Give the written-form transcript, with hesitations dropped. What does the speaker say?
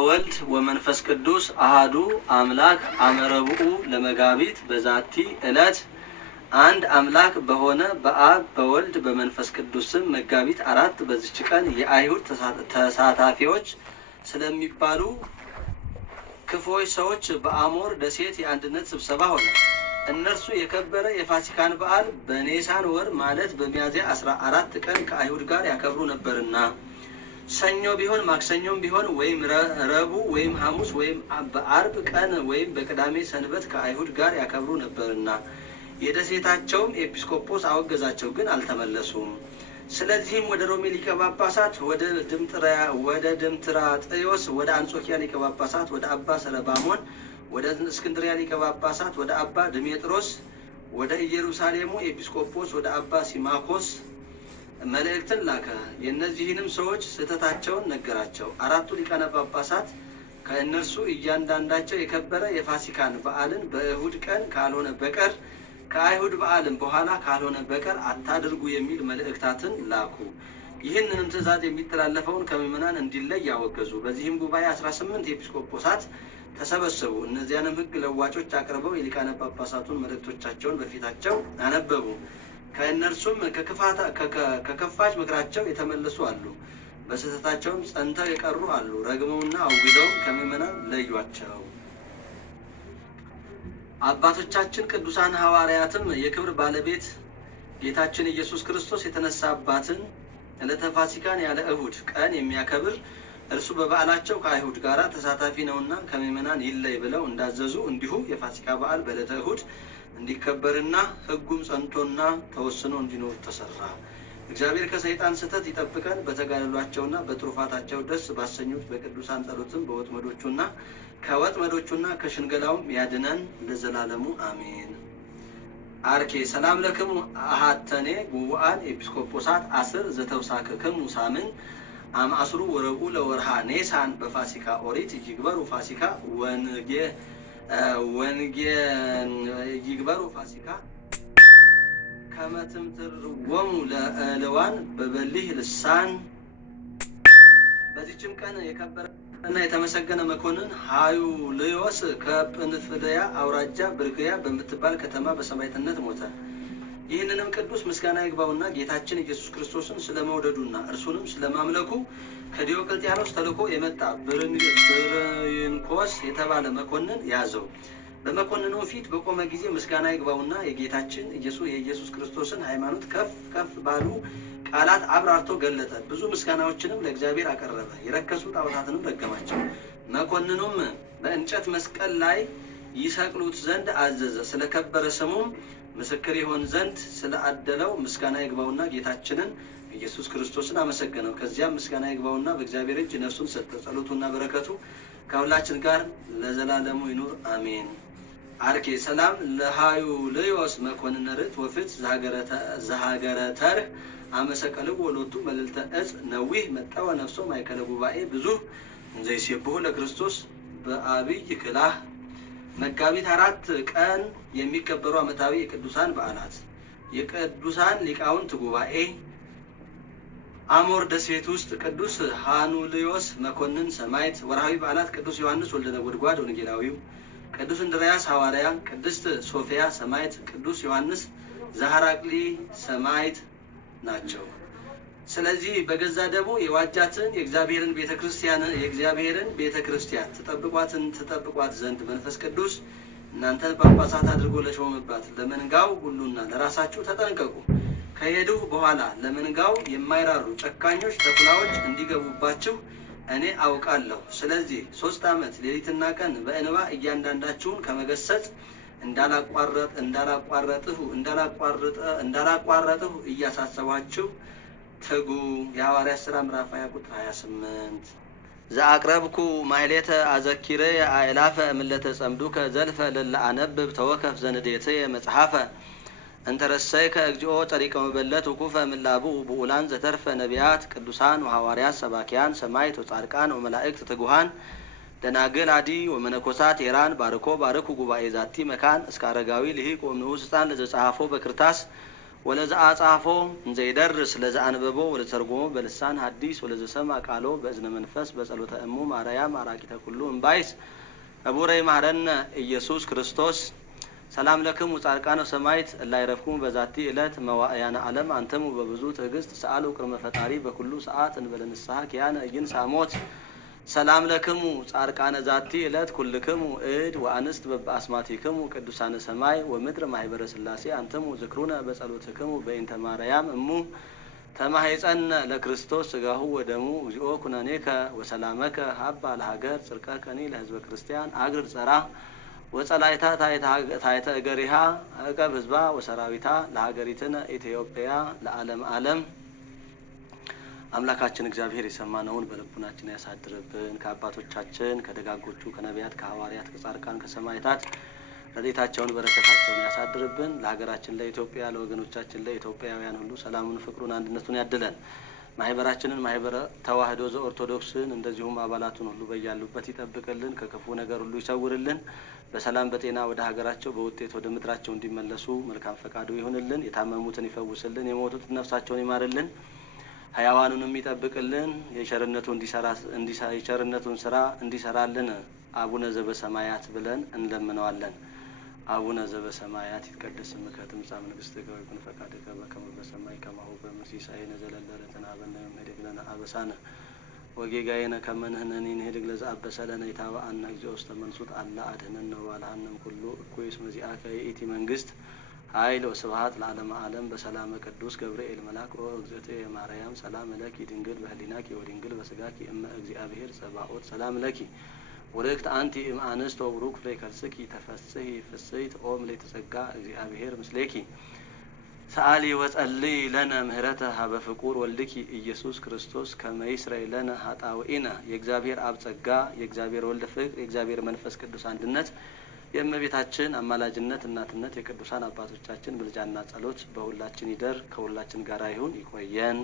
ወወልድ ወመንፈስ ቅዱስ አሃዱ አምላክ አመረብኡ ለመጋቢት በዛቲ ዕለት አንድ አምላክ በሆነ በአብ በወልድ በመንፈስ ቅዱስ ስም መጋቢት 4 በዚች ቀን የአይሁድ ተሳታፊዎች ስለሚባሉ ክፎች ሰዎች በአሞር ደሴት የአንድነት ስብሰባ ሆነ። እነርሱ የከበረ የፋሲካን በዓል በኔሳን ወር ማለት በሚያዝያ 14 ቀን ከአይሁድ ጋር ያከብሩ ነበርና ሰኞ ቢሆን ማክሰኞም ቢሆን ወይም ረቡዕ ወይም ሐሙስ ወይም በአርብ ቀን ወይም በቅዳሜ ሰንበት ከአይሁድ ጋር ያከብሩ ነበርና የደሴታቸውም ኤጲስቆጶስ አወገዛቸው፣ ግን አልተመለሱም። ስለዚህም ወደ ሮሜ ሊቀ ጳጳሳት ወደ ድምጥራጥዮስ ወደ አንጾኪያ ሊቀ ጳጳሳት ወደ አባ ሰለባሞን ወደ እስክንድሪያ ሊቀ ጳጳሳት ወደ አባ ድሜጥሮስ ወደ ኢየሩሳሌሙ ኤጲስቆጶስ ወደ አባ ሲማኮስ መልእክትን ላከ። የእነዚህንም ሰዎች ስህተታቸውን ነገራቸው። አራቱ ሊቃነ ጳጳሳት ከእነርሱ እያንዳንዳቸው የከበረ የፋሲካን በዓልን በእሁድ ቀን ካልሆነ በቀር ከአይሁድ በዓልም በኋላ ካልሆነ በቀር አታድርጉ የሚል መልእክታትን ላኩ። ይህንንም ትእዛዝ የሚተላለፈውን ከምዕመናን እንዲለይ ያወገዙ። በዚህም ጉባኤ 18 ኤጲስቆጶሳት ተሰበሰቡ። እነዚያንም ሕግ ለዋጮች አቅርበው የሊቃነ ጳጳሳቱን መልእክቶቻቸውን በፊታቸው አነበቡ። ከእነርሱም ከከፋች ምክራቸው የተመለሱ አሉ፣ በስህተታቸውም ጸንተው የቀሩ አሉ። ረግመውና አውግዘውም ከምዕመናን ለዩአቸው። አባቶቻችን ቅዱሳን ሐዋርያትም የክብር ባለቤት ጌታችን ኢየሱስ ክርስቶስ የተነሳባትን ዕለተ ፋሲካን ያለ እሁድ ቀን የሚያከብር እርሱ በበዓላቸው ከአይሁድ ጋር ተሳታፊ ነውና ከምዕመናን ይለይ ብለው እንዳዘዙ እንዲሁ የፋሲካ በዓል በዕለተ እሁድ እንዲከበርና ሕጉም ጸንቶና ተወስኖ እንዲኖር ተሰራ። እግዚአብሔር ከሰይጣን ስህተት ይጠብቀን፣ በተጋደሏቸውና በትሩፋታቸው ደስ ባሰኙት በቅዱሳን ጸሎትም በወጥመዶቹና ከወጥመዶቹና ከሽንገላውም ያድነን ለዘላለሙ አሜን። አርኬ ሰላም ለክሙ አሃተኔ ጉቡአን ኤጲስቆጶሳት አስር ዘተውሳከክሙ ሳምን አምአስሩ ወረቡ ለወርሃ ኔሳን በፋሲካ ኦሪት ይግበሩ ፋሲካ ይግበሩ ፋሲካ ከመትምትርወሙ ለእልዋን በበሊህ ልሳን። በዚህችም ቀን የከበረና የተመሰገነ መኮንን ሀዩልዮስ ከጵንፍልያ አውራጃ ብርግያ በምትባል ከተማ በሰማዕትነት ሞተ። ይህንንም ቅዱስ ምስጋና ይግባውና ጌታችን ኢየሱስ ክርስቶስን ስለመውደዱና እርሱንም ስለማምለኩ ከዲዮቅልጥያኖስ ተልኮ የመጣ ብርንኮስ የተባለ መኮንን ያዘው። በመኮንኑ ፊት በቆመ ጊዜ ምስጋና ይግባውና የጌታችን የኢየሱስ ክርስቶስን ሃይማኖት ከፍ ከፍ ባሉ ቃላት አብራርቶ ገለጠ። ብዙ ምስጋናዎችንም ለእግዚአብሔር አቀረበ። የረከሱ ጣዖታትንም ረገማቸው። መኮንኑም በእንጨት መስቀል ላይ ይሰቅሉት ዘንድ አዘዘ። ስለከበረ ስሙም ምስክር ይሆን ዘንድ ስለአደለው ምስጋና ይግባውና ጌታችንን ኢየሱስ ክርስቶስን አመሰገነው። ከዚያም ምስጋና ይግባውና በእግዚአብሔር እጅ ነፍሱን ሰጠ። ጸሎቱና በረከቱ ከሁላችን ጋር ለዘላለሙ ይኑር አሜን። አርኬ ሰላም ለሃዩልዮስ መኮንን ርት ወፍት ዘሀገረ ተርህ አመሰቀልው ወሎቱ መልዕልተ ዕፅ ነዊህ መጣወ ነፍሶ ማእከለ ጉባኤ ብዙ እንዘይሴብሑ ለክርስቶስ በአብይ ክላህ። መጋቢት 4 ቀን የሚከበሩ ዓመታዊ የቅዱሳን በዓላት። የቅዱሳን ሊቃውንት ጉባኤ። አሞር ደሴት ውስጥ ቅዱስ ሃኑልዮስ መኮንን ሰማዕት። ወርሃዊ በዓላት ቅዱስ ዮሐንስ ወልደ ነጎድጓድ ወንጌላዊው፣ ቅዱስ እንድርያስ ሐዋርያ፣ ቅድስት ሶፊያ ሰማዕት፣ ቅዱስ ዮሐንስ ዘሐራቅሊ ሰማዕት ናቸው። ስለዚህ በገዛ ደግሞ የዋጃትን የእግዚአብሔርን ቤተክርስቲያን ትጠብቋት ዘንድ መንፈስ ቅዱስ እናንተን ጳጳሳት አድርጎ ለሾመባት ለመንጋው ሁሉና ለራሳችሁ ተጠንቀቁ። ከሄዱ በኋላ ለመንጋው የማይራሩ ጨካኞች ተኩላዎች እንዲገቡባችሁ እኔ አውቃለሁ። ስለዚህ 3 ዓመት ሌሊትና ቀን በእንባ እያንዳንዳችሁን ከመገሰጽ እንዳላቋረጥሁ እያሳሰባችሁ ትጉ። የሐዋርያት ሥራ ምዕራፍ 20 ቁጥር 28። ዘአቅረብኩ ማሕሌተ አዘኪረ አእላፈ እምለተ ጸምዱከ ዘልፈ ለለ አነብብ ተወከፍ ዘንዴትየ መጽሐፈ እንተረሰይከ እግዚኦ ጠሪቀ መበለት ውኩፈ ምላቡ ብኡላን ዘተርፈ ነቢያት ቅዱሳን ወሐዋርያት ሰባኪያን ሰማዕት ወጻድቃን ወመላእክት ትጉሃን ደናግል አዲ ወመነኮሳት ሄራን ባርኩ ጉባኤ ዛቲ መካን እስከ አረጋዊ ልሂቅ ወምንዑስ ሕፃን ለዘጸሐፎ በክርታስ ወለዛ አጻፎ እንዘ ይደርስ ለዛ አንበቦ ወለተርጎሞ በልሳን ሐዲስ ወለዘ ሰማ ቃሎ በእዝነ መንፈስ በጸሎተ እሙ ማርያም አራቂተ ኩሉ እምባይስ አቡረ ይማረነ ኢየሱስ ክርስቶስ ሰላም ለክሙ ጻድቃነ ሰማይት እላይረፍኩም በዛቲ ዕለት መዋእያነ ዓለም አንተሙ በብዙ ትዕግስት ሰአሉ ቅድመ ፈጣሪ በኩሉ ሰዓት እንበለ ንስሐ ኪያነ እይን ሳሞት ሰላም ለክሙ ጻድቃነ ዛቲ ዕለት ኩልክሙ እድ ወአንስት በበአስማቲክሙ ቅዱሳነ ሰማይ ወምድር ማህበረ ሥላሴ አንተሙ ዝክሩነ በጸሎትክሙ በእንተ ማርያም እሙ ተማህፀነ ለክርስቶስ ሥጋሁ ወደሙ እግዚኦ ኩነኔከ ወሰላመከ ሀባ ለሀገር ጽርቀከኒ ለህዝበ ክርስቲያን አግር ጸራ ወጸላይታ ታይተ እገሪሃ አቀብ ህዝባ ወሰራዊታ ለሀገሪትነ ኢትዮጵያ ለዓለም ዓለም። አምላካችን እግዚአብሔር የሰማነውን በልቡናችን ያሳድርብን። ከአባቶቻችን ከደጋጎቹ ከነቢያት ከሐዋርያት ከጻድቃን ከሰማዕታት ረድኤታቸውን በረከታቸውን ያሳድርብን። ለሀገራችን ለኢትዮጵያ ለወገኖቻችን ለኢትዮጵያውያን ሁሉ ሰላሙን ፍቅሩን አንድነቱን ያድለን። ማህበራችንን ማህበረ ተዋህዶ ዘኦርቶዶክስን እንደዚሁም አባላቱን ሁሉ በያሉበት ይጠብቅልን፣ ከክፉ ነገር ሁሉ ይሰውርልን። በሰላም በጤና ወደ ሀገራቸው በውጤት ወደ ምድራቸው እንዲመለሱ መልካም ፈቃዱ ይሁንልን። የታመሙትን ይፈውስልን፣ የሞቱትን ነፍሳቸውን ይማርልን፣ ሕያዋኑንም ይጠብቅልን። የቸርነቱን ስራ እንዲሰራልን አቡነ ዘበሰማያት ብለን እንለምነዋለን። አቡነ ዘበሰማያት ይትቀደስ ስምከ ትምጻእ መንግሥትከ ወይኩን ፈቃድከ በከመ በሰማይ ከማሁ በምድር ሲሳየነ ዘለለ ዕለትነ ሀበነ ዮም አበሳነ ወጌጋየነ ከመ ንሕነኒ ንኅድግ ለዘአበሰ ለነ ኢታብአነ እግዚኦ ውስተ መንሱት አላ አድኅነነ ወባልሐነ ኩሉ እኩይ እስመ ዚአከ ይእቲ መንግሥት ኃይል ወስብሐት ለዓለመ ዓለም በሰላመ ቅዱስ ገብርኤል መልአክ ወእግዝእትየ ማርያም ሰላም ለኪ ድንግል በህሊናኪ ወድንግል በስጋኪ እመ እግዚአብሔር ጸባኦት ሰላም ለኪ ወርክት አንቲ እምአንስት ወብሩክ ፍሬ ከርስኪ ተፈሥሒ ፍሥሕት ኦ ምልዕተ ጸጋ እግዚአብሔር ምስሌኪ ሰአሊ ወጸልይ ለነ ምህረተ ሀበ ፍቁር ወልድኪ ኢየሱስ ክርስቶስ ከመ ይስረይ ለነ ኃጣውኢነ። የእግዚአብሔር አብ ጸጋ የእግዚአብሔር ወልድ ፍቅር የእግዚአብሔር መንፈስ ቅዱስ አንድነት የእመቤታችን አማላጅነት እናትነት የቅዱሳን አባቶቻችን ምልጃና ጸሎት በሁላችን ይደር ከሁላችን ጋር ይሁን። ይቆየን።